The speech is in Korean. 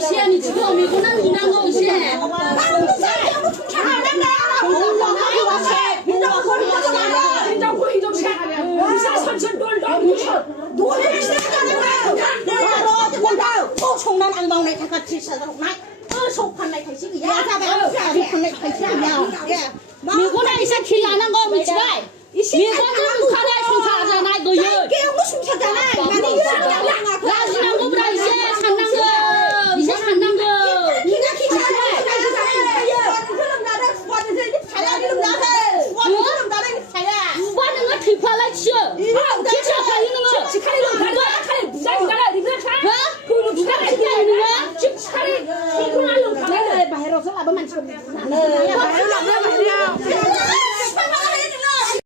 시간이 지금 이거는 이런 거 시에. 총난 안 먹네 같이 살도록 나 속판 날 다시 야 잡아 속판 날 다시 야 미고나 이제 길 안 한 거 미치가 미고는 가다 송사하잖아 너요 깨우고 숨차잖아 라지난 거보다 이제 산난 거 이제 산난 거 기가 기차야 그럼 나랑 수고하는 데 잘하는 나해 수고하는 나랑 잘해 수고하는 거 뒷팔라 치어 기차 가리는 거 치카리는 가려 차라리 무장이 가라 니들 차 그거 누가 가리는 거야? 집 차라리 시그널로 가라 바이러스 라면 만지고